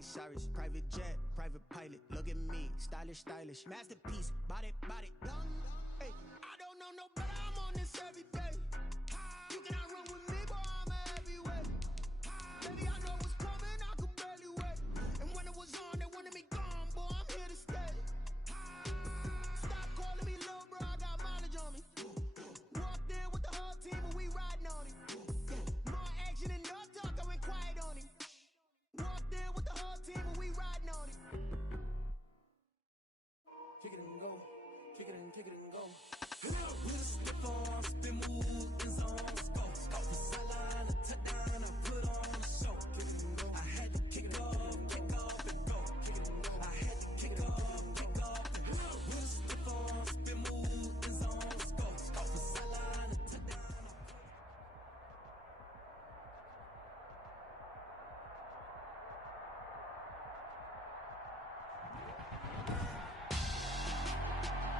Cyrus, private jet, private pilot, look at me, stylish, stylish, masterpiece, body, young. Hey, I don't know no better, I'm on this every day. You cannot run with me, boy, I'm a heavyweight. Baby, I know what's coming, I could barely wait. And when it was on, they wanted me gone, boy, I'm here to stay. Stop calling me little bro, I got mileage on me. Walked in with the whole team and we riding on it. More action and no talk, I went quiet on him. Walked in with the whole team and we riding on it. Kick it and go, kick it and go. With a stiff arm, spin move, in zone, go. Off the sideline, a touchdown, I put on a show. Kick it and go. I had to kick off and go. Kick it and go. I had to kick off and go. With a stiff arm, spin move, in zone, go. Off the sideline, a touchdown.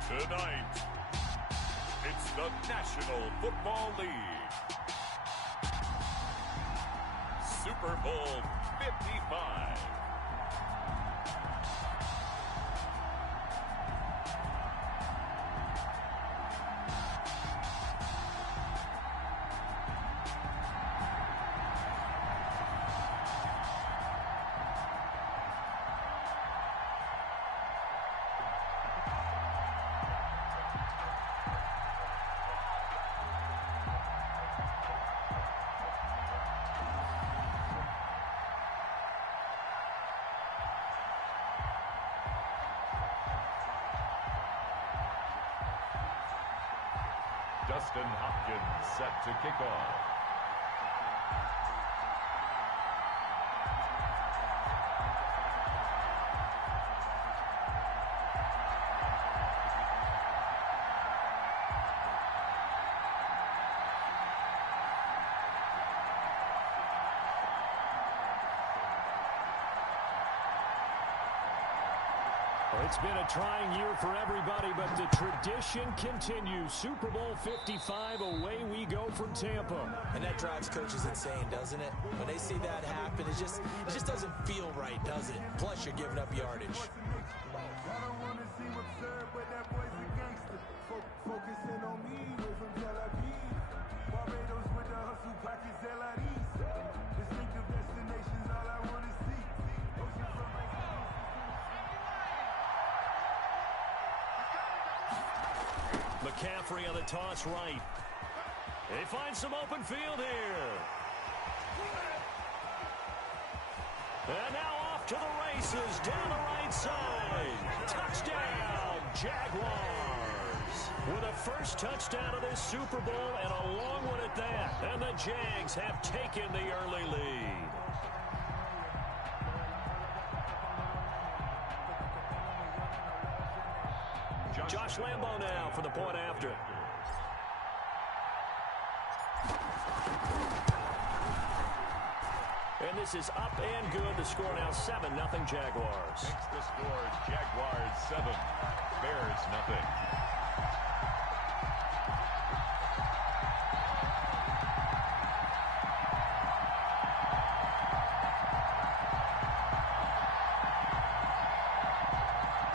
Tonight, it's the National Football League. Super Bowl 55. Dustin Hopkins set to kick off. It's been a trying year for everybody, but the tradition continues. Super Bowl 55, away we go from Tampa. And that drives coaches insane, doesn't it? When they see that happen, it just doesn't feel right, does it? Plus, you're giving up yardage. I don't want to seem absurd, but that boy's a gangster. Focusing on me, way from Tel Aviv. Barbados with the hustle pockets, LIDs. Distinctive destinations, all I want to see. Ocean from McCaffrey on the toss right. They find some open field here. And now off to the races down the right side. Touchdown, Jaguars. With a first touchdown of this Super Bowl and a long one at that. And the Jags have taken the early lead. Josh Lambo now for the point after. And this is up and good. The score now 7-0 Jaguars. Makes the score Jaguars 7, Bears nothing.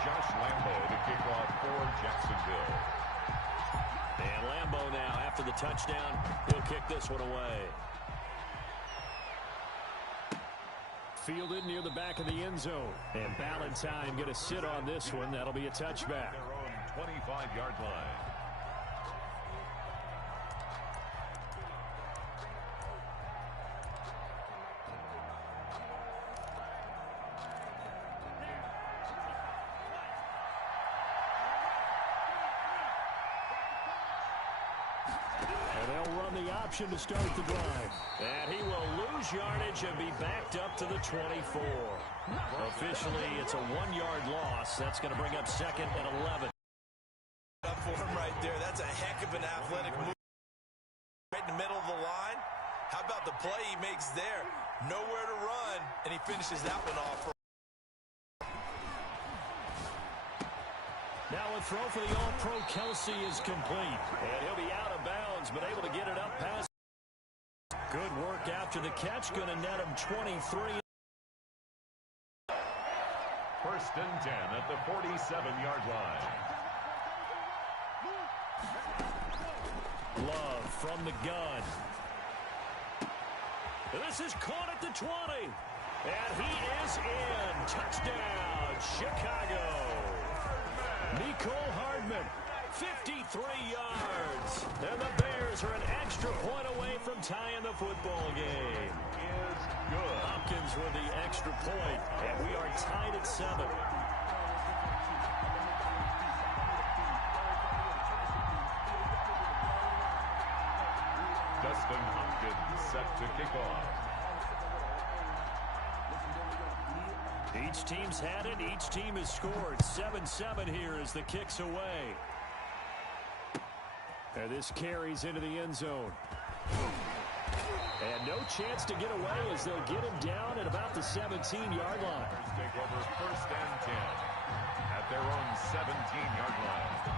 Josh Lambo to kick off for Jacksonville. And Lambo now after the touchdown. He'll kick this one away. Fielded near the back of the end zone. And Ballantyne going to sit on this one. That'll be a touchback. Their own 25-yard line. To start the drive. And he will lose yardage and be backed up to the 24. Officially, it's a 1-yard loss. That's going to bring up 2nd and 11. Up for him right there. That's a heck of an athletic move. Right in the middle of the line. How about the play he makes there? Nowhere to run, and he finishes that one off. Now a throw for the All-Pro Kelsey is complete. And he'll be out of bounds, but able to get it up past. Good work after the catch. Going to net him 23. First and 10 at the 47-yard line. Love from the gun. This is caught at the 20. And he is in. Touchdown, Chicago. Nicole Hardman, 53 yards. And the Bears are an extra point away from tying the football game. Is good. Hopkins with the extra point, and we are tied at 7. Dustin Hopkins set to kick off. Each team's had it. Each team has scored. 7-7 here as the kick's away. And this carries into the end zone. And no chance to get away as they'll get him down at about the 17-yard line. Take over first and 10 at their own 17-yard line.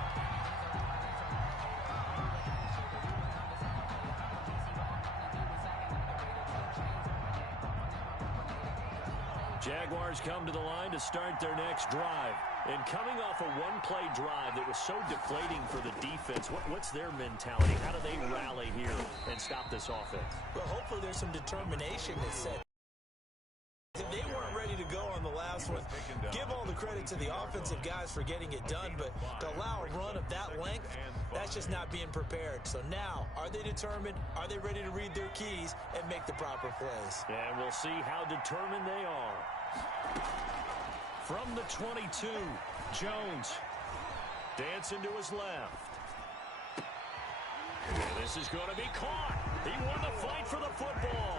Jaguars come to the line to start their next drive. And coming off a one-play drive that was so deflating for the defense, what's their mentality? How do they rally here and stop this offense? Well, hopefully there's some determination that's set. If they weren't ready to go on the last one, give all the credit to the offensive guys for getting it done, but to allow a run of that length, that's just not being prepared. So now, are they determined? Are they ready to read their keys and make the proper plays? And we'll see how determined they are. From the 22, Jones dancing to his left. And this is going to be caught. He won the fight for the football.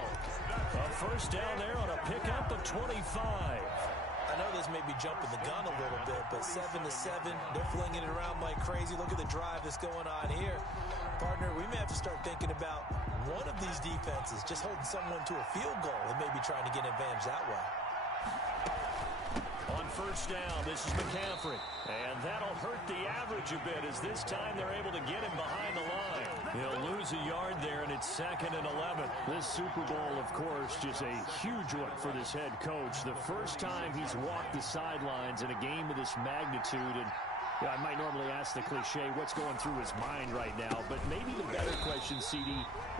A first down there on a pickup of 25. I know this may be jumping the gun a little bit, but 7-7, they're flinging it around like crazy. Look at the drive that's going on here. Partner, we may have to start thinking about one of these defenses just holding someone to a field goal and maybe trying to get an advantage that way. On first down, this is McCaffrey. And that'll hurt the average a bit as this time they're able to get him behind the line. He'll lose a yard there, and it's 2nd and 11. This Super Bowl, of course, just a huge one for this head coach. The first time he's walked the sidelines in a game of this magnitude. And I might normally ask the cliche, what's going through his mind right now? But maybe the better question, CD,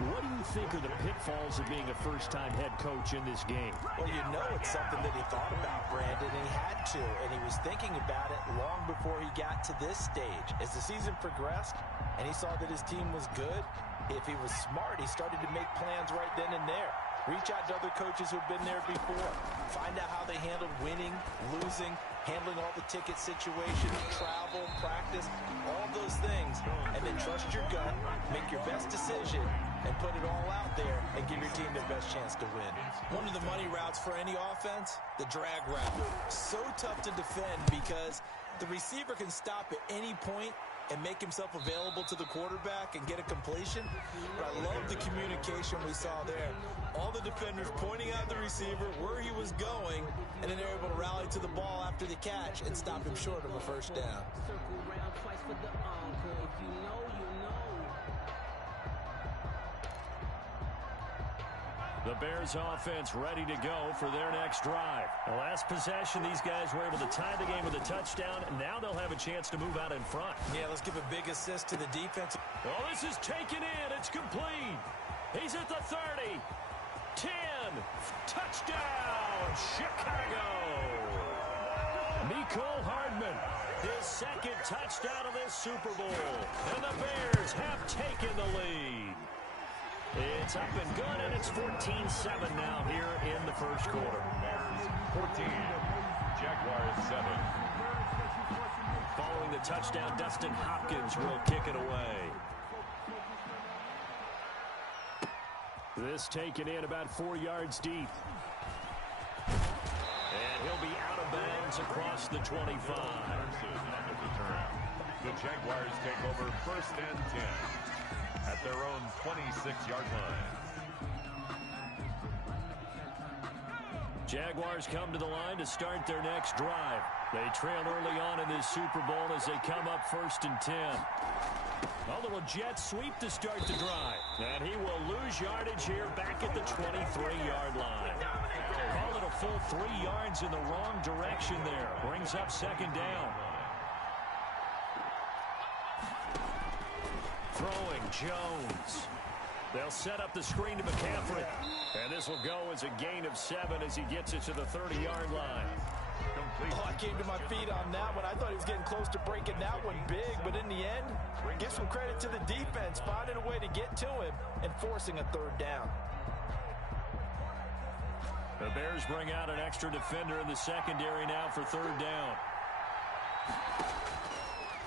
what do you think are the pitfalls of being a first-time head coach in this game? Well, you know it's something that he thought about, Brandon, and he had to. And he was thinking about it long before he got to this stage. As the season progressed and he saw that his team was good, if he was smart, he started to make plans right then and there. Reach out to other coaches who've been there before. Find out how they handled winning, losing, handling all the ticket situations, travel, practice, all those things. And then trust your gut, make your best decision, and put it all out there and give your team the best chance to win. One of the money routes for any offense, the drag route. So tough to defend because the receiver can stop at any point and make himself available to the quarterback and get a completion. But I love the communication we saw there. All the defenders pointing out the receiver, where he was going, and then they're able to rally to the ball after the catch and stop him short of a first down. The Bears offense ready to go for their next drive. The last possession, these guys were able to tie the game with a touchdown, and now they'll have a chance to move out in front. Yeah, let's give a big assist to the defense. Oh, this is taken in. It's complete. He's at the 30. 10. Touchdown, Chicago. Nicole Hardman, his second touchdown of this Super Bowl. And the Bears have taken the lead. It's up and good, and it's 14-7 now here in the first quarter. Bears 14, Jaguars 7. Following the touchdown, Dustin Hopkins will kick it away. This taken in about 4 yards deep. And he'll be out of bounds across the 25. The Jaguars take over first and 10 at their own 26-yard line. Jaguars come to the line to start their next drive. They trail early on in this Super Bowl as they come up first and 10. A little jet sweep to start the drive. And he will lose yardage here back at the 23-yard line. Call it a full 3 yards in the wrong direction there. Brings up second down. Throwing Jones. They'll set up the screen to McCaffrey. And this will go as a gain of 7 as he gets it to the 30-yard line. Oh, I came to my feet on that one. I thought he was getting close to breaking that one big, but in the end, give some credit to the defense, finding a way to get to him and forcing a third down. The Bears bring out an extra defender in the secondary now for third down.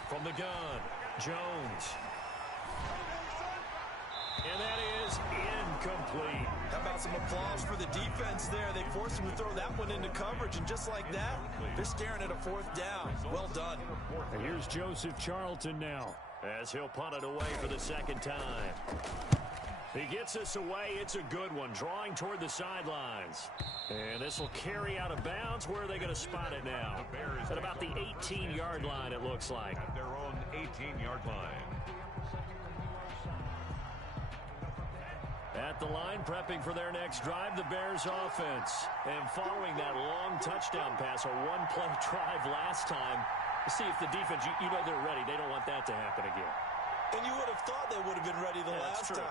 From the gun, Jones. And that is incomplete. How about some applause for the defense there? They forced him to throw that one into coverage, and just like that, they're staring at a fourth down. Well done. And here's Joseph Charlton now, as he'll punt it away for the second time. He gets this away. It's a good one, drawing toward the sidelines. And this will carry out of bounds. Where are they going to spot it now? At about the 18-yard line, it looks like. At their own 18-yard line. At the line, prepping for their next drive, the Bears offense. And following that long touchdown pass, a one-play drive last time, see if the defense, you know they're ready. They don't want that to happen again. And you would have thought they would have been ready the last time.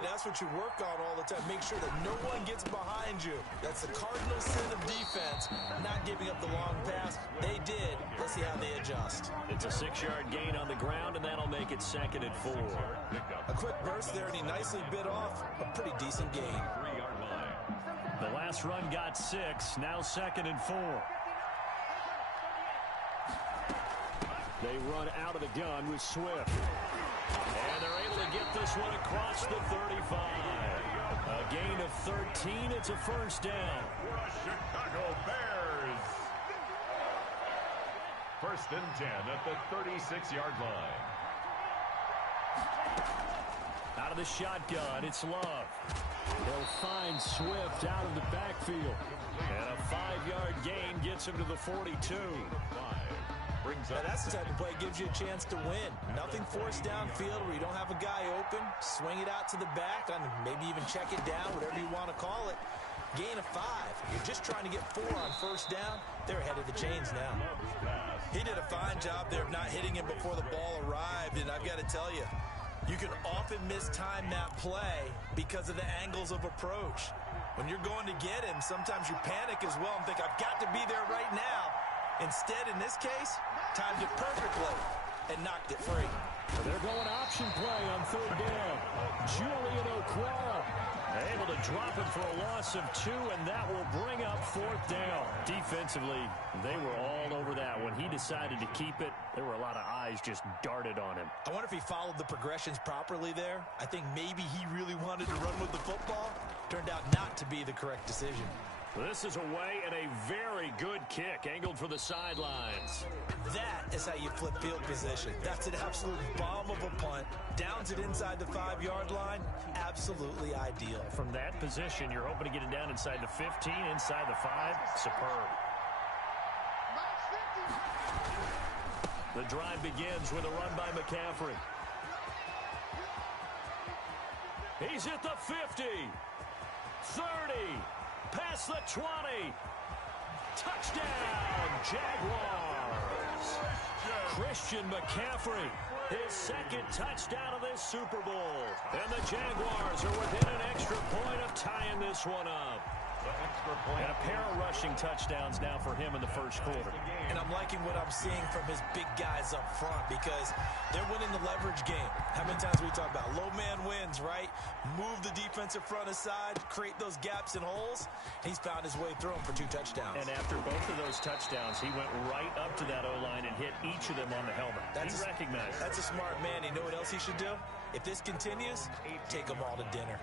That's what you work on all the time. Make sure that no one gets behind you. That's the cardinal sin of defense, not giving up the long pass. They did. Let's see how they adjust. It's a 6-yard gain on the ground, and that'll make it 2nd and 4. A quick burst there, and he nicely bit off a pretty decent gain. 3-yard line. The last run got 6, now 2nd and 4. They run out of the gun with Swift. And they're able to get this one across the 35. A gain of 13. It's a first down. Chicago Bears. 1st and 10 at the 36-yard line. Out of the shotgun, it's Love. They'll find Swift out of the backfield. And a 5-yard gain gets him to the 42. Now that's the type of play that gives you a chance to win. Nothing forced downfield where you don't have a guy open. Swing it out to the back, and maybe even check it down, whatever you want to call it. Gain of 5. You're just trying to get 4 on first down. They're ahead of the chains now. He did a fine job there of not hitting him before the ball arrived, and I've got to tell you, you can often mistime that play because of the angles of approach. When you're going to get him, sometimes you panic as well and think, I've got to be there right now. Instead, in this case, timed it perfectly and knocked it free. They're going option play on third down. Julian Okwara able to drop it for a loss of 2, and that will bring up 4th down. Defensively, they were all over that. When he decided to keep it, there were a lot of eyes just darted on him. I wonder if he followed the progressions properly there. I think maybe he really wanted to run with the football. Turned out not to be the correct decision. This is away and a very good kick, angled for the sidelines. That is how you flip field position. That's an absolute bomb of a punt. Downs it inside the 5-yard line. Absolutely ideal. From that position, you're hoping to get it down inside the 15, inside the 5. Superb. The drive begins with a run by McCaffrey. He's at the 50. 30. Past the 20. Touchdown, Jaguars. Christian McCaffrey, his 2nd touchdown of this Super Bowl. And the Jaguars are within an extra point of tying this one up. And a pair of rushing touchdowns now for him in the first quarter. And I'm liking what I'm seeing from his big guys up front because they're winning the leverage game. How many times we talk about low man wins, right? Move the defensive front aside, create those gaps and holes. He's found his way through them for 2 touchdowns. And after both of those touchdowns, he went right up to that O-line and hit each of them on the helmet. He recognized it. That's a smart man. You know what else he should do? If this continues, take them all to dinner.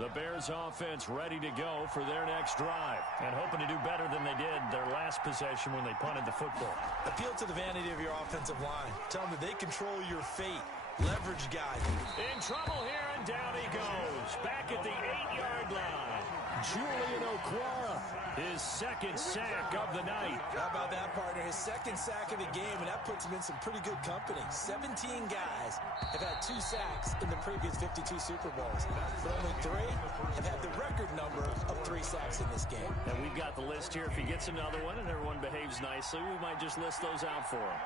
The Bears offense ready to go for their next drive and hoping to do better than they did their last possession when they punted the football. Appeal to the vanity of your offensive line. Tell them that they control your fate. Leverage guys. In trouble here, and down he goes. Back at the 8-yard line. Julian Okwara His second sack of the night. How about that, partner? His second sack of the game, and that puts him in some pretty good company. 17 guys have had 2 sacks in the previous 52 Super Bowls, but only 3 have had the record number of 3 sacks in this game. And we've got the list here. If he gets another one and everyone behaves nicely, we might just list those out for him.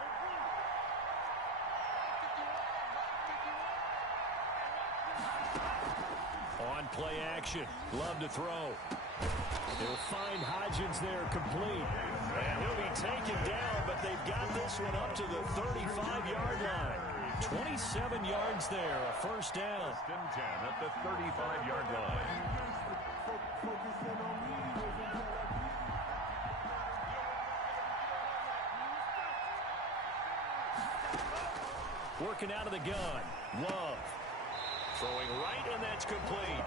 On play action, Love to throw. He'll find Hodgins there complete. And he'll be taken down, but they've got this one up to the 35-yard line. 27 yards there, a first down. First and 10 at the 35-yard line. Working out of the gun, Love. Throwing right, and that's complete.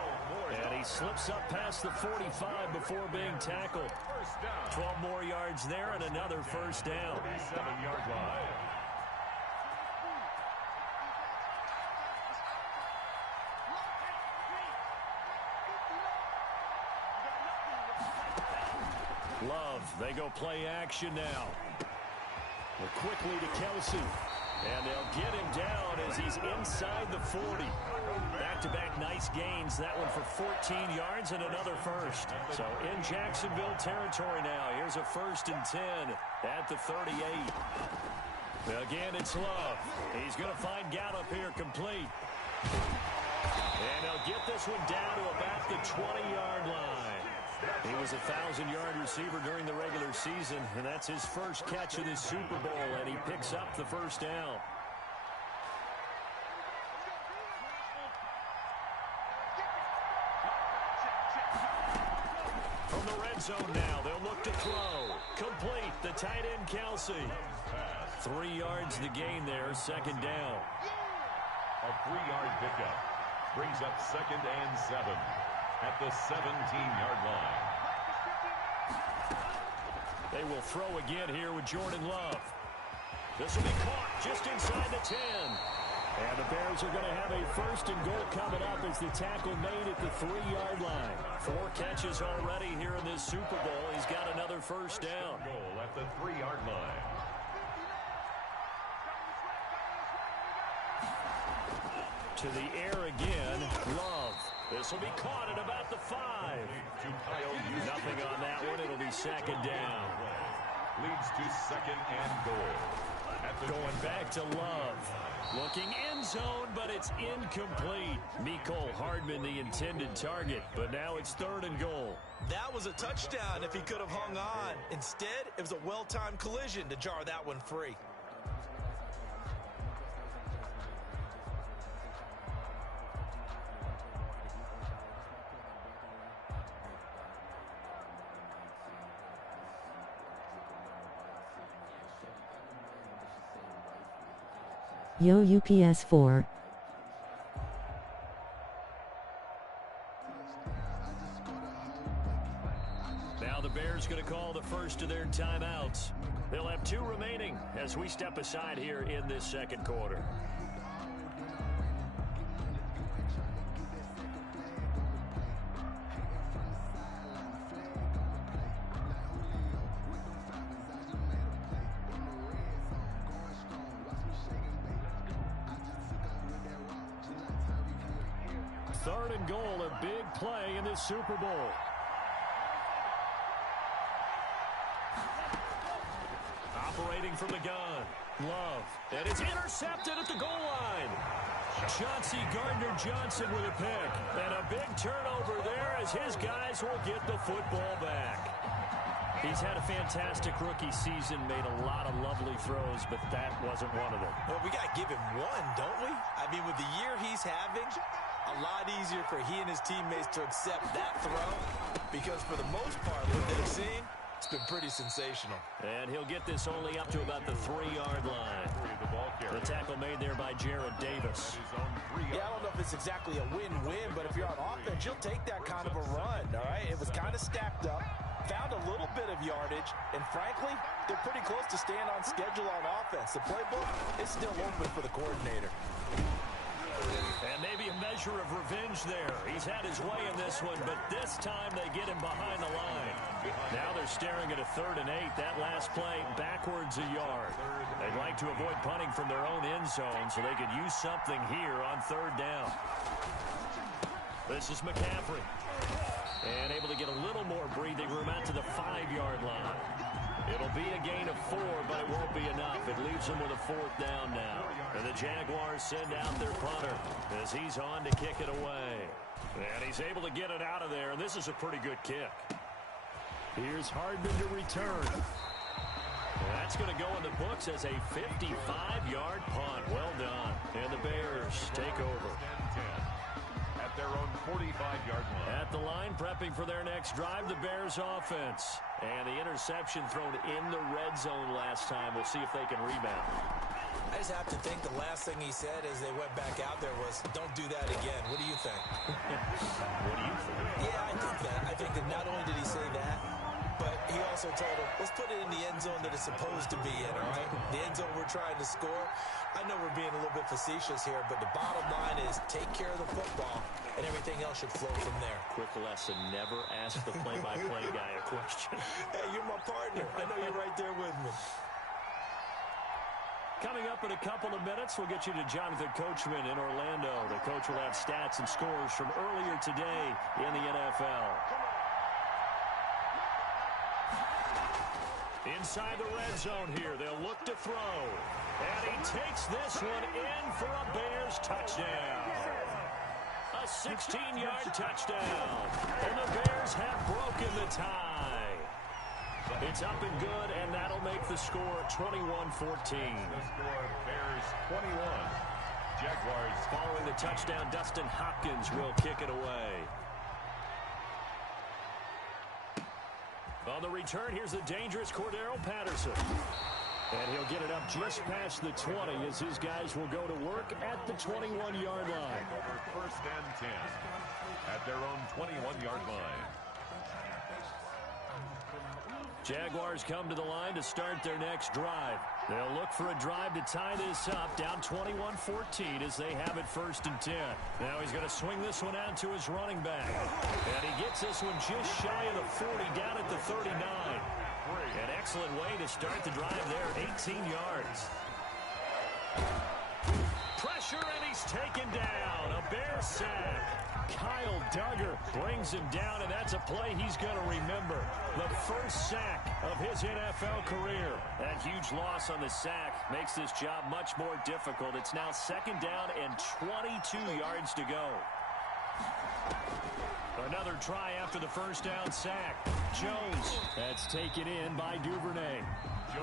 And he slips up past the 45 before being tackled. 12 more yards there and another first down. 37-yard line. Love, they go play action now. Quickly to Kelsey. And they'll get him down as he's inside the 40. Back-to-back nice gains. That one for 14 yards and another first. So in Jacksonville territory now. Here's a 1st and 10 at the 38. Again, it's Love. He's going to find Gallup here complete. And he'll get this one down to about the 20-yard line. He was a 1,000-yard receiver during the regular season, and that's his first catch of this Super Bowl, and he picks up the first down. From the red zone now, they'll look to throw. Complete, the tight end Kelsey. 3 yards the gain there, 2nd down. A 3-yard pickup brings up 2nd and 7 at the 17-yard line. They will throw again here with Jordan Love. This will be caught just inside the 10. And the Bears are going to have a 1st and goal coming up as the tackle made at the 3-yard line. 4 catches already here in this Super Bowl. He's got another first down. Goal at the 3-yard line. To the air again, Love. This will be caught at about the 5. Nothing on that one. It'll be 2nd down. Leads to 2nd and goal. Going back to Love. Looking end zone, but it's incomplete. Mecole Hardman, the intended target, but now it's 3rd and goal. That was a touchdown if he could have hung on. Instead, it was a well-timed collision to jar that one free. Yo UPS 4. Now the Bears going to call the first of their timeouts. They'll have 2 remaining as we step aside here in this 2nd quarter. Third and goal, a big play in this Super Bowl. Operating from the gun, Love. And it's intercepted at the goal line. Chauncey Gardner-Johnson with a pick. And a big turnover there as his guys will get the football back. He's had a fantastic rookie season, made a lot of lovely throws, but that wasn't one of them. Well, we got to give him one, don't we? I mean, with the year he's having, a lot easier for he and his teammates to accept that throw because for the most part, what they've seen, it's been pretty sensational. And he'll get this only up to about the 3-yard line. The tackle made there by Jared Davis. Yeah, I don't know if it's exactly a win-win, but if you're on offense, you'll take that kind of a run, all right? It was kind of stacked up, found a little bit of yardage, and frankly, they're pretty close to staying on schedule on offense. The playbook is still open for the coordinator. And maybe a measure of revenge there. He's had his way in this one, but this time they get him behind the line. they're staring at a 3rd and 8. That last play backwards a yard. They'd like to avoid punting from their own end zone so they could use something here on 3rd down. This is McCaffrey. And able to get a little more breathing room out to the 5-yard line. It'll be a gain of 4, but it won't be enough. It leaves them with a 4th down now. And the Jaguars send out their punter as he's on to kick it away. And he's able to get it out of there, and this is a pretty good kick. Here's Hardman to return. That's going to go in the books as a 55-yard punt. Well done. And the Bears take over. At their own 45-yard line. At the line, prepping for their next drive, the Bears offense. And the interception thrown in the red zone last time. We'll see if they can rebound. I just have to think the last thing he said as they went back out there was, don't do that again. What do you think? What do you think? Yeah, I think that. I think that not only did he say that, but he also told him, let's put it in the end zone that it's supposed to be in, all right? The end zone we're trying to score. I know we're being a little bit facetious here, but the bottom line is take care of the football, and everything else should flow from there. Quick lesson, never ask the play-by-play guy a question. Hey, you're my partner. I know you're right there with me. Coming up in a couple of minutes, we'll get you to Jonathan Coachman in Orlando. The coach will have stats and scores from earlier today in the NFL. Inside the red zone here, they'll look to throw. And he takes this one in for a Bears touchdown. A 16-yard touchdown. And the Bears have broken the tie. It's up and good, and that'll make the score 21-14. The score, Bears 21. Jaguars. Following the touchdown, Dustin Hopkins will kick it away. On the return, here's the dangerous Cordero Patterson. And he'll get it up just past the 20 as his guys will go to work at the 21-yard line. Over 1st and 10 at their own 21-yard line. Jaguars come to the line to start their next drive. They'll look for a drive to tie this up, down 21-14 as they have it 1st and 10. Now he's going to swing this one out to his running back. And he gets this one just shy of the 40, down at the 39. An excellent way to start the drive there, 18 yards. Pressure, and he's taken down. A Bears sack. Kyle Duggar brings him down, and that's a play he's going to remember. The first sack of his NFL career. That huge loss on the sack makes this job much more difficult. It's now 2nd down and 22 yards to go. Another try after the first down sack. Jones, that's taken in by Duvernay.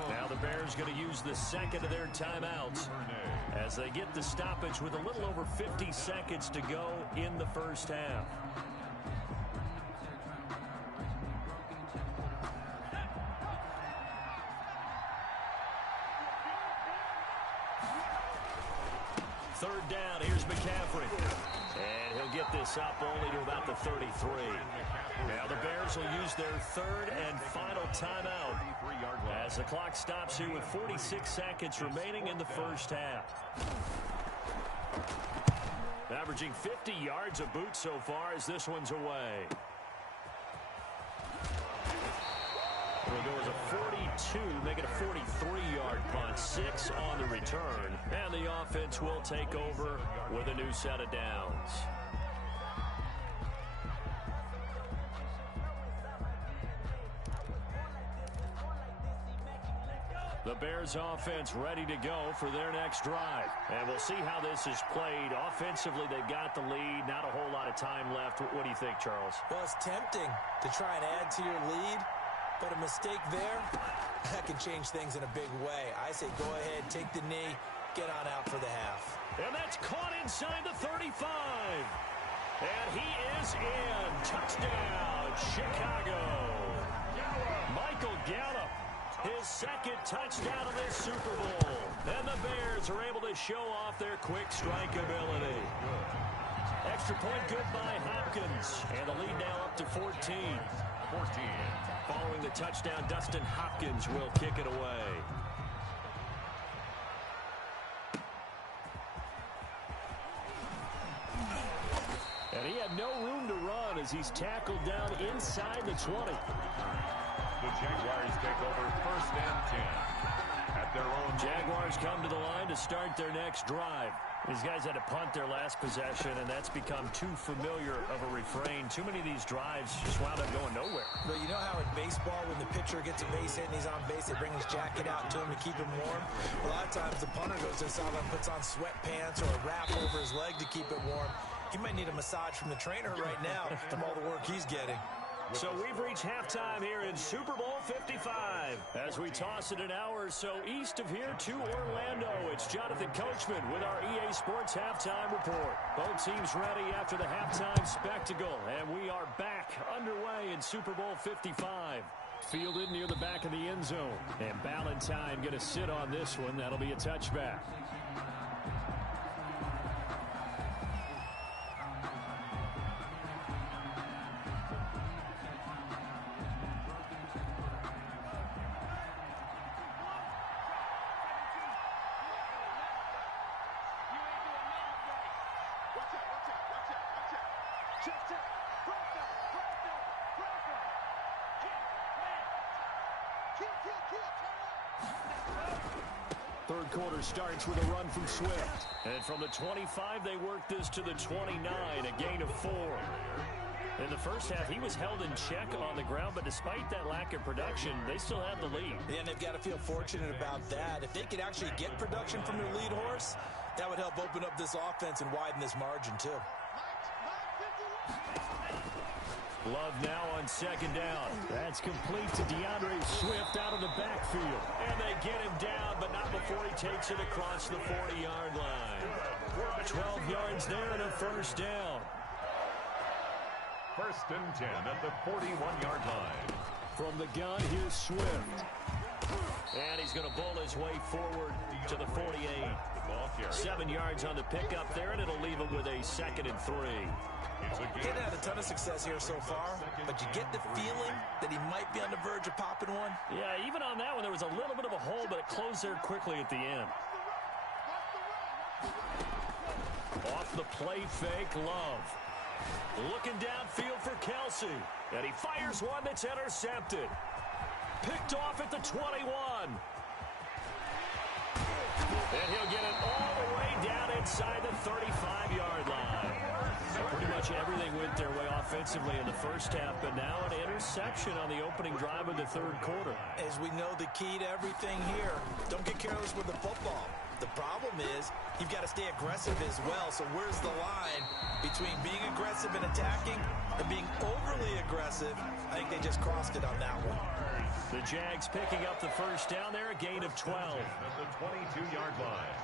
Now the Bears going to use the 2nd of their timeouts as they get the stoppage with a little over 50 seconds to go in the first half. Third down, here's McCaffrey. And he'll get this up only to about the 33. Now the Bears will use their 3rd and final timeout as the clock stops here with 46 seconds remaining in the first half. Averaging 50 yards a boot so far as this one's away. It'll go as a 42, make it a 43-yard punt, 6 on the return. And the offense will take over with a new set of downs. The Bears offense ready to go for their next drive. And we'll see how this is played. Offensively, they've got the lead. Not a whole lot of time left. What do you think, Charles? Well, it's tempting to try and add to your lead, but a mistake there, that can change things in a big way. I say go ahead, take the knee, get on out for the half. And that's caught inside the 35. And he is in. Touchdown, Chicago. Michael Gallup. His 2nd touchdown of this Super Bowl. And the Bears are able to show off their quick strike ability. Extra point good by Hopkins. And the lead now up to 14. Following the touchdown, Dustin Hopkins will kick it away. And he had no room to run as he's tackled down inside the 20. The take over 1st and 10 at their own. Jaguars come to the line to start their next drive. These guys had to punt their last possession, and that's become too familiar of a refrain. Too many of these drives just wound up going nowhere. But you know how in baseball, when the pitcher gets a base hit and he's on base, they bring his jacket out to him to keep him warm? A lot of times the punter goes to the sideline and puts on sweatpants or a wrap over his leg to keep it warm. He might need a massage from the trainer right now from all the work he's getting. So we've reached halftime here in Super Bowl 55. As we toss it an hour or so east of here to Orlando, it's Jonathan Coachman with our EA Sports Halftime Report. Both teams ready after the halftime spectacle, and we are back underway in Super Bowl 55. Fielded near the back of the end zone, and Ballantyne going to sit on this one. That'll be a touchback. Third quarter starts with a run from Swift. And from the 25, they work this to the 29, a gain of 4. In the first half, he was held in check on the ground, but despite that lack of production, they still had the lead. Yeah, and they've got to feel fortunate about that. If they could actually get production from their lead horse, that would help open up this offense and widen this margin, too. Love now on second down. That's complete to DeAndre Swift out of the backfield. And they get him down, but not before he takes it across the 40-yard line. 12 yards there and a first down. 1st and 10 at the 41-yard line. From the gun, here's Swift. And he's going to bowl his way forward to the 48. 7 yards on the pickup there, and it'll leave him with a 2nd and 3. He hadn't had a ton of success here so far, but you get the feeling that he might be on the verge of popping one. Yeah, even on that one, there was a little bit of a hole, but it closed there quickly at the end. Off the play fake, Love. Looking downfield for Kelsey, and he fires one that's intercepted. Picked off at the 21. And he'll get it all the way down inside the 35-yard line. Pretty much everything went their way offensively in the first half, but now an interception on the opening drive of the third quarter. As we know, the key to everything here, don't get careless with the football. The problem is you've got to stay aggressive as well. So where's the line between being aggressive and attacking and being overly aggressive? I think they just crossed it on that one. The Jags picking up the first down there, a gain of 12. At the 22-yard line.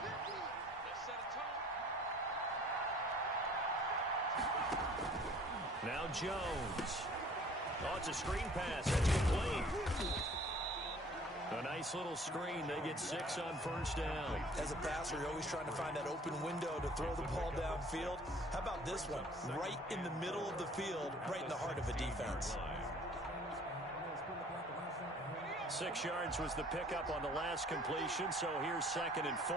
Now Jones. Oh, it's a screen pass. That's complete. A nice little screen. They get 6 on first down. As a passer, you're always trying to find that open window to throw the ball downfield. How about this one? Right in the middle of the field, right in the heart of a defense. 6 yards was the pickup on the last completion, so here's 2nd and 4.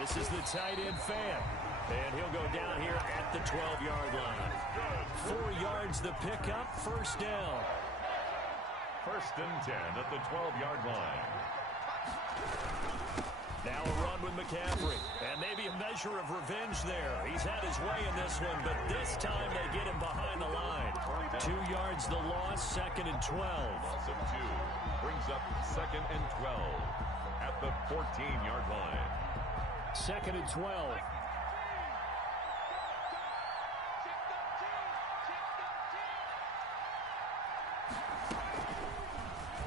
This is the tight end Fan, and he'll go down here at the 12-yard line. 4 yards the pickup, first down. 1st and 10 at the 12-yard line. Now a run with McCaffrey, and maybe a measure of revenge there. He's had his way in this one, but this time they get him behind the line. 2 yards the loss, 2nd and 12. Loss of 2 brings up 2nd and 12 at the 14-yard line. 2nd and 12.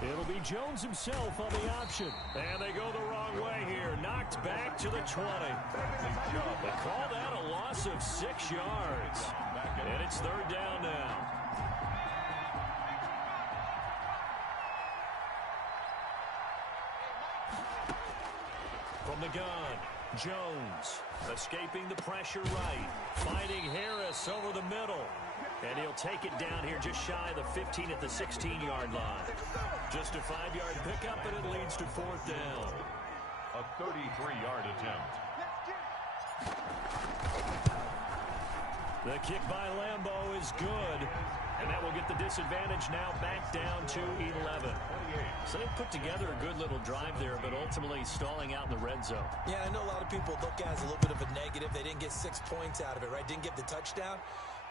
It'll be Jones himself on the option. And they go the wrong way here. Knocked back to the 20. They call that a loss of 6 yards. And it's 3rd down now. From the gun, Jones escaping the pressure right. Finding Harris over the middle. And he'll take it down here just shy of the 15 at the 16-yard line. Just a 5-yard pickup, and it leads to 4th down. A 33-yard attempt. The kick by Lambeau is good. And that will get the disadvantage now back down to 11. So they put together a good little drive there, but ultimately stalling out in the red zone. Yeah, I know a lot of people look at it as a little bit of a negative. They didn't get 6 points out of it, right? Didn't get the touchdown.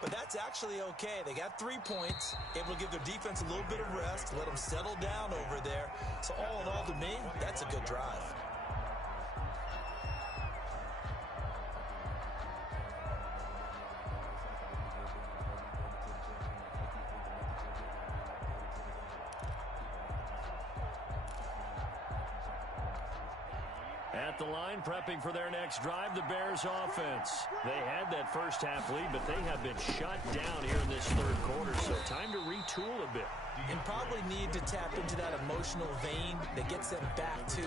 But that's actually okay. They got 3 points, able to give their defense a little bit of rest, let them settle down over there. So all in all, to me, that's a good drive. At the line, prepping for their next drive, the Bears offense. They had that first half lead, but they have been shut down here in this third quarter, so time to retool a bit. And probably need to tap into that emotional vein that gets them back to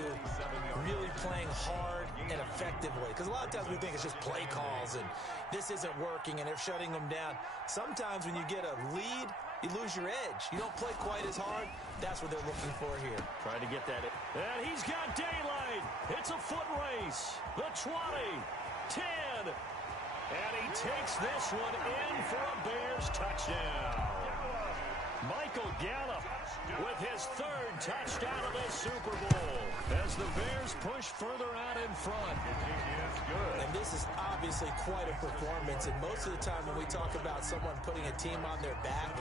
really playing hard and effectively. Because a lot of times we think it's just play calls and this isn't working and they're shutting them down. Sometimes when you get a lead, you lose your edge. You don't play quite as hard. That's what they're looking for here. Trying to get that. And he's got daylight. It's a foot race. The 20, 10. And he takes this one in for a Bears touchdown. Michael Gallup with his third touchdown of the Super Bowl as the Bears push further out in front. And this is obviously quite a performance. And most of the time when we talk about someone putting a team on their back,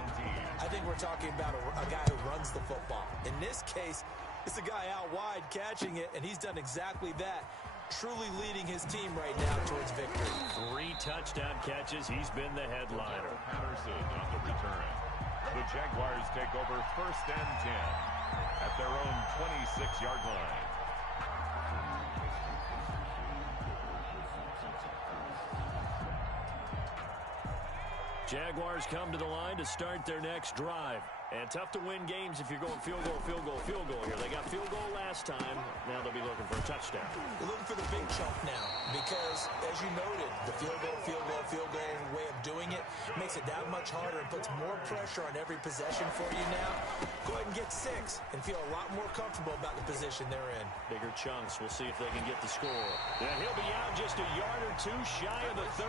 I think we're talking about a guy who runs the football. In this case, it's a guy out wide catching it, and he's done exactly that. Truly leading his team right now towards victory. 3 touchdown catches. He's been the headliner. Patterson on the return. The Jaguars take over 1st and 10 at their own 26-yard line. Jaguars come to the line to start their next drive. And tough to win games if you're going field goal, field goal, field goal here. They got field goal last time. Now they'll be looking for a touchdown. They're looking for the big chunk now because, as you noted, the field goal way of doing it makes it that much harder and puts more pressure on every possession for you now. Go ahead and get 6 and feel a lot more comfortable about the position they're in. Bigger chunks. We'll see if they can get the score. And he'll be out just a yard or 2 shy of the 30.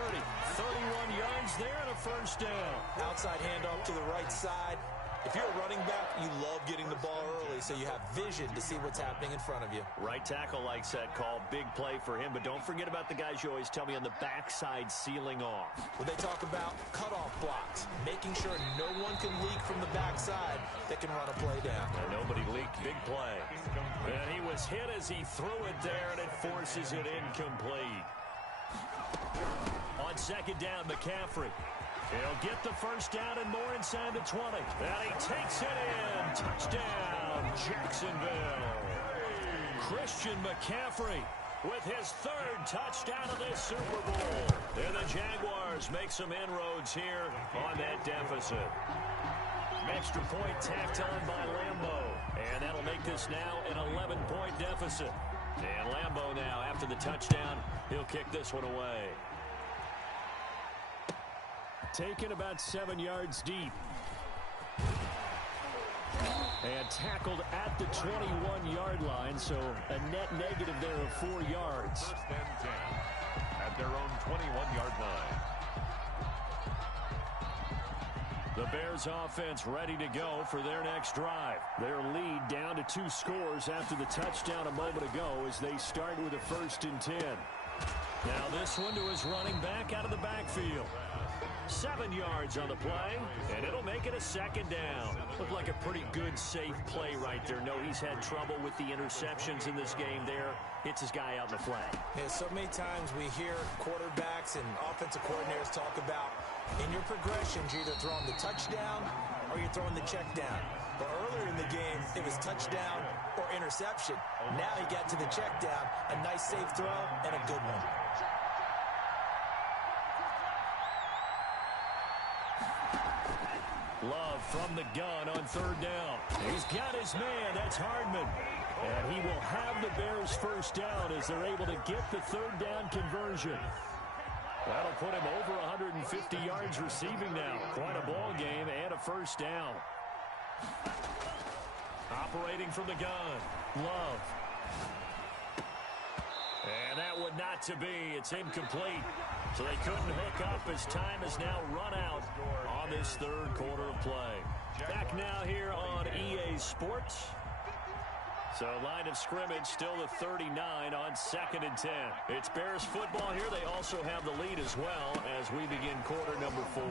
31 yards there and a first down. Outside handoff to the right side. If you're a running back, you love getting the ball early so you have vision to see what's happening in front of you. Right tackle likes that call. Big play for him. But don't forget about the guys you always tell me on the backside sealing off. When they talk about cutoff blocks, making sure no one can leak from the backside that can run a play down. And nobody leaked. Big play. And he was hit as he threw it there, and it forces it incomplete. On 2nd down, McCaffrey. He'll get the first down and more inside the 20. And he takes it in. Touchdown, Jacksonville. Christian McCaffrey with his 3rd touchdown of this Super Bowl. And the Jaguars make some inroads here on that deficit. Extra point tacked on by Lambeau. And that'll make this now an 11-point deficit. And Lambeau now, after the touchdown, he'll kick this one away. Taken about 7 yards deep. And tackled at the 21-yard line, so a net negative there of 4 yards. 1st and 10 at their own 21-yard line. The Bears offense ready to go for their next drive. Their lead down to 2 scores after the touchdown a moment ago as they start with a 1st and 10. Now this one to his running back out of the backfield. 7 yards on the play, and it'll make it a 2nd down. Looked like a pretty good, safe play right there. No, he's had trouble with the interceptions in this game there. Hits his guy out in the flag. Yeah, so many times we hear quarterbacks and offensive coordinators talk about in your progressions, you're either throwing the touchdown or you're throwing the check down. But earlier in the game, it was touchdown or interception. Now he got to the check down, a nice safe throw, and a good one. Love from the gun on 3rd down. He's got his man. That's Hardman. And he will have the Bears' first down as they're able to get the 3rd down conversion. That'll put him over 150 yards receiving now. Quite a ball game and a first down. Operating from the gun. Love. And that would not to be. It's incomplete. So they couldn't hook up as time has now run out on this third quarter of play. Back now here on EA Sports. So line of scrimmage still the 39 on 2nd and 10. It's Bears football here. They also have the lead as well as we begin quarter number 4.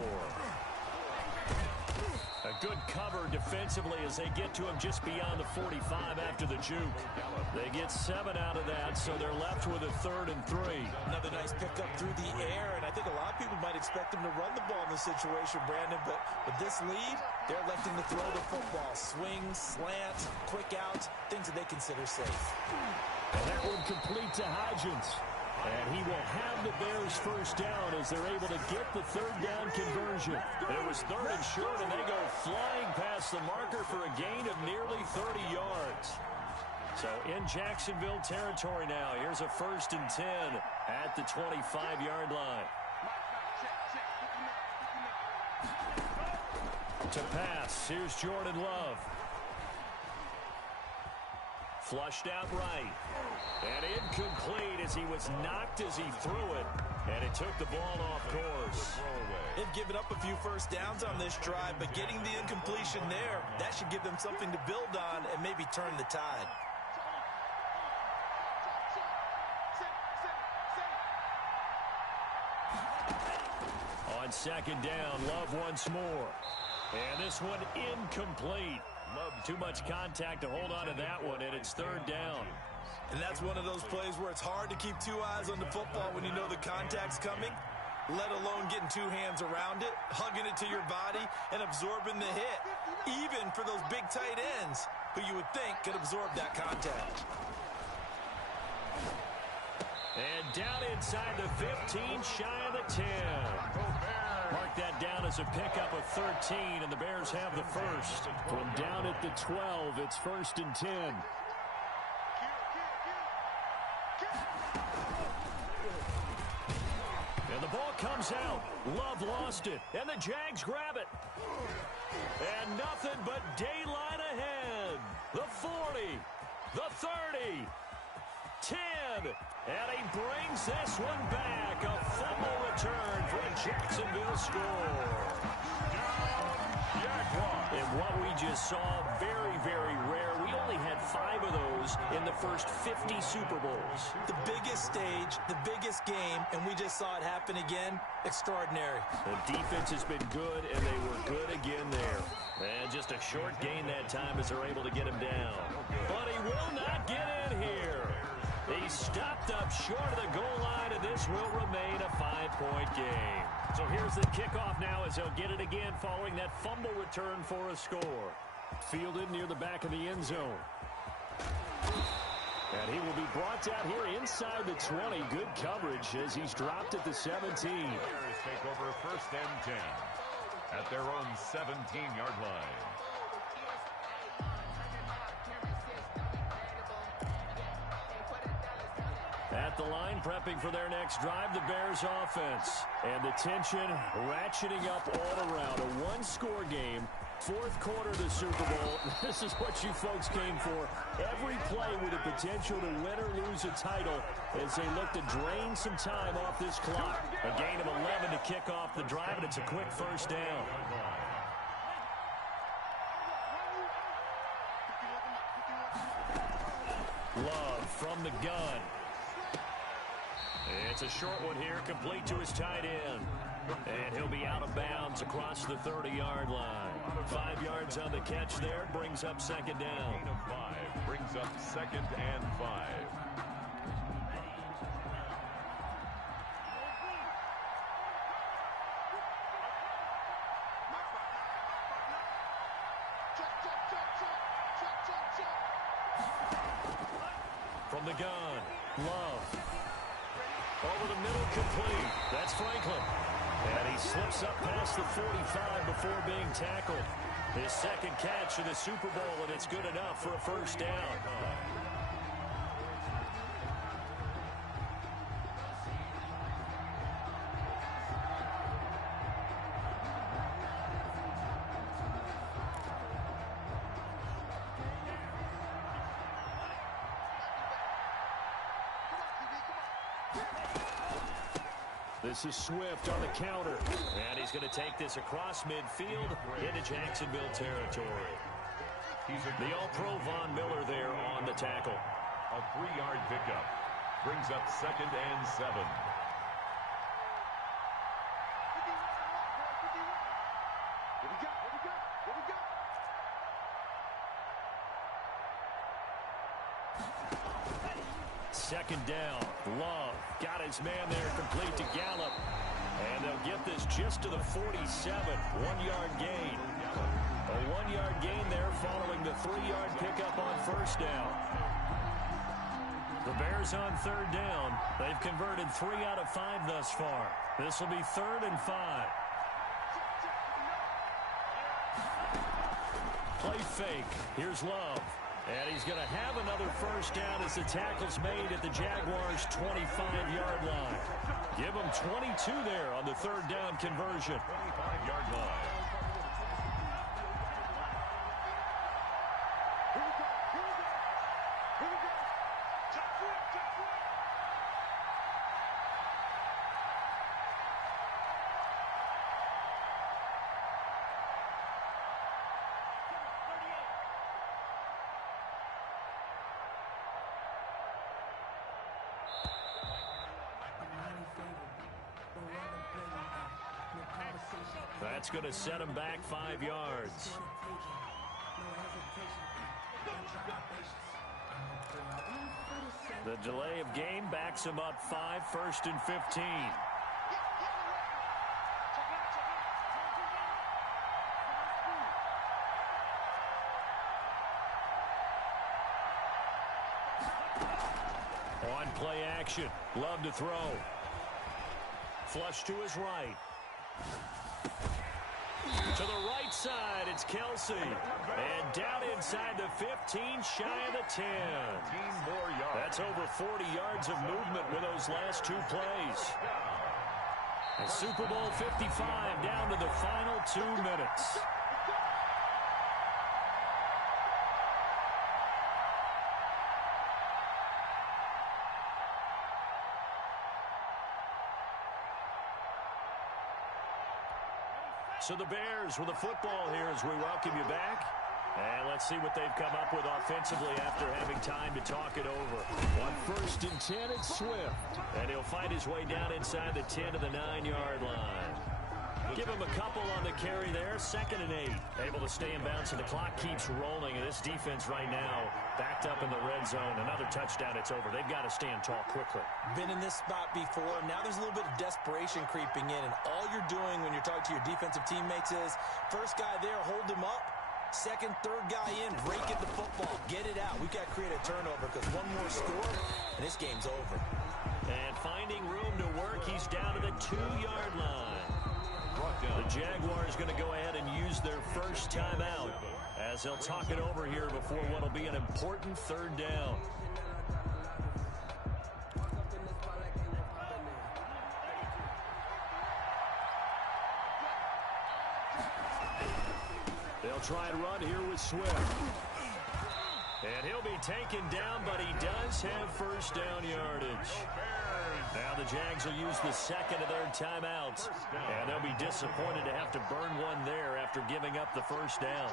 A good cover defensively as they get to him just beyond the 45 after the juke. They get 7 out of that, so they're left with a 3rd and 3. Another nice pickup through the air, and I think a lot of people might expect them to run the ball in this situation, Brandon, but with this lead, they're electing to throw the football. Swing, slant, quick outs, things that they consider safe. And that one complete to Hodgins. And he will have the Bears first down as they're able to get the 3rd down conversion. It was 3rd and short, and they go flying past the marker for a gain of nearly 30 yards. So in Jacksonville territory now. Here's a 1st and 10 at the 25-yard line. To pass, here's Jordan Love. Flushed out right. And incomplete as he was knocked as he threw it. And it took the ball off course. They've given up a few first downs on this drive, but getting the incompletion there, that should give them something to build on and maybe turn the tide. On 2nd down, Love once more. And this one incomplete. Too much contact to hold on to that one, and it's 3rd down. And that's one of those plays where it's hard to keep 2 eyes on the football when you know the contact's coming, let alone getting 2 hands around it, hugging it to your body, and absorbing the hit, even for those big tight ends who you would think could absorb that contact. And down inside the 15, shy of the 10. Mark that down as a pickup of 13, and the Bears have the first. From down at the 12, it's 1st and 10. And the ball comes out. Love lost it, and the Jags grab it. And nothing but daylight ahead. The 40, the 30, 10, and he brings this one back. A fumble return for a Jacksonville score. And what we just saw, very, very rare. We only had 5 of those in the first 50 Super Bowls. The biggest stage, the biggest game, and we just saw it happen again. Extraordinary. The defense has been good, and they were good again there. And just a short gain that time as they're able to get him down. But he will not get in here. He stopped up short of the goal line, and this will remain a 5-point game. So here's the kickoff now as they'll get it again following that fumble return for a score. Fielded near the back of the end zone. And he will be brought down here inside the 20. Good coverage as he's dropped at the 17. Bears take over 1st and 10 at their own 17-yard line. At the line, prepping for their next drive, the Bears offense. And the tension ratcheting up all around. A 1-score game, 4th quarter of the Super Bowl. This is what you folks came for. Every play with the potential to win or lose a title as they look to drain some time off this clock. A gain of 11 to kick off the drive, and it's a quick 1st down. Love from the gun. It's a short one here, complete to his tight end. And he'll be out of bounds across the 30-yard line. 5 yards on the catch there, brings up 2nd down. Gain of 5 brings up 2nd and 5. From the gun, Love. Over the middle, complete. That's Franklin. And he slips up past the 45 before being tackled. His 2nd catch in the Super Bowl, and it's good enough for a 1st down. This is Swift on the counter. And he's going to take this across midfield into Jacksonville territory. The All-Pro Von Miller there on the tackle. A 3-yard pickup brings up 2nd and 7. Second down. Love got his man there complete to Gallup. And they'll get this just to the 47. 1-yard gain. A 1-yard gain there following the 3-yard pickup on first down. The Bears on third down. They've converted 3 out of 5 thus far. This will be 3rd and 5. Play fake. Here's Love. And he's going to have another first down as the tackle's made at the Jaguars' 25-yard line. Give them 22 there on the 3rd down conversion. 25-yard line. That's going to set him back 5 yards. The delay of game backs him up 5, 1st and 15. On play action, Love to throw. Flush to his right. To the right side, it's Kelsey. And down inside the 15, shy of the 10. 15 more yards. That's over 40 yards of movement with those last 2 plays. And Super Bowl 55 down to the final 2 minutes. So the Bears with the football here as we welcome you back. And let's see what they've come up with offensively after having time to talk it over. On 1st and 10, it's Swift. And he'll find his way down inside the 10 to the 9-yard line. Give him a couple on the carry there. 2nd and 8. Able to stay in bounds, and the clock keeps rolling. And this defense right now backed up in the red zone. Another touchdown, it's over. They've got to stand tall quickly. Been in this spot before. Now there's a little bit of desperation creeping in. And all you're doing when you're talking to your defensive teammates is, first guy there, hold him up. 2nd, 3rd guy in, rake at the football. Get it out. We've got to create a turnover because one more score, and this game's over. And finding room to work, he's down to the 2-yard line. The Jaguars going to go ahead and use their first timeout as they'll talk it over here before what will be an important 3rd down. They'll try and run here with Swift. And he'll be taken down, but he does have first down yardage. Now the Jags will use the 2nd of their timeouts. And they'll be disappointed to have to burn one there after giving up the first down.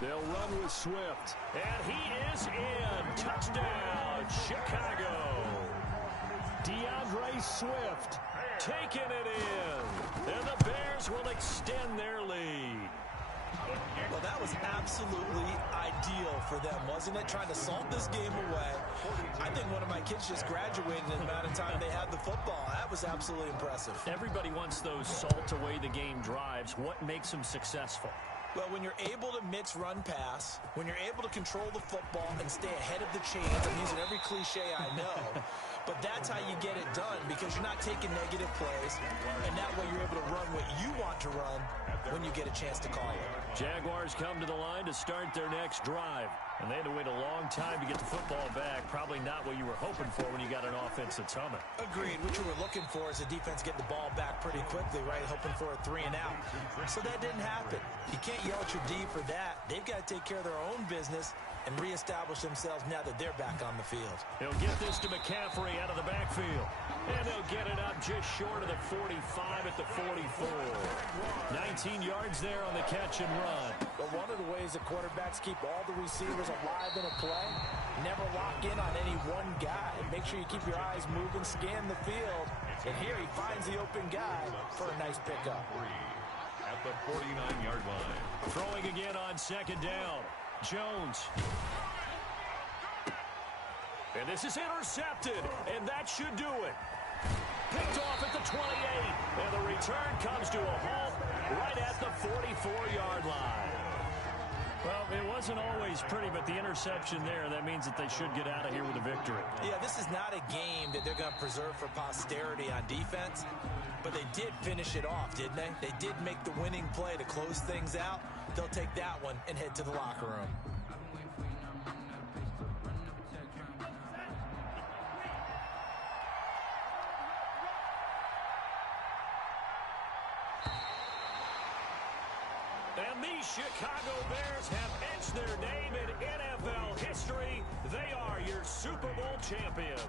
They'll run with Swift. And he is in. Touchdown, Chicago. DeAndre Swift taking it in. And the Bears will extend their lead. Well, that was absolutely ideal for them, wasn't it? Trying to salt this game away. I think one of my kids just graduated in the amount of time they had the football. That was absolutely impressive. Everybody wants those salt away the game drives. What makes them successful? Well, when you're able to mix run-pass, when you're able to control the football and stay ahead of the chains, I'm using every cliche I know, But that's how you get it done, because you're not taking negative plays, and that way you're able to run what you want to run when you get a chance to call it. Jaguars come to the line to start their next drive. And they had to wait a long time to get the football back. Probably not what you were hoping for when you got an offense that's humming. Agreed. What you were looking for is a defense getting the ball back pretty quickly, right? Hoping for a 3 and out. So that didn't happen. You can't yell at your D for that. They've got to take care of their own business and reestablish themselves now that they're back on the field. He'll get this to McCaffrey out of the backfield. And they'll get it up just short of the 45 at the 44. 19 yards there on the catch and run. But one of the ways the quarterbacks keep all the receivers alive in a play, never lock in on any one guy. Make sure you keep your eyes moving, scan the field. And here he finds the open guy for a nice pickup. At the 49-yard line. Throwing again on second down. Jones. And this is intercepted, and that should do it. Picked off at the 28, and the return comes to a halt right at the 44-yard line. Well, it wasn't always pretty, but the interception there, that means that they should get out of here with a victory. Yeah, this is not a game that they're going to preserve for posterity on defense, but they did finish it off, didn't they? They did make the winning play to close things out. They'll take that one and head to the locker room. And the Chicago Bears have etched their name in NFL history. They are your Super Bowl champions.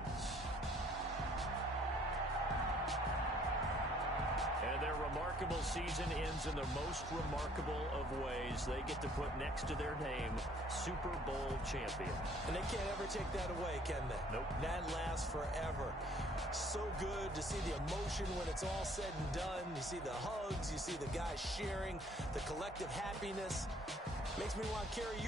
And their remarkable season ends in the most remarkable of ways. They get to put next to their name, Super Bowl champion. And they can't ever take that away, can they? Nope. That lasts forever. So good to see the emotion when it's all said and done. You see the hugs, you see the guys sharing, the collective happiness. Makes me want to carry you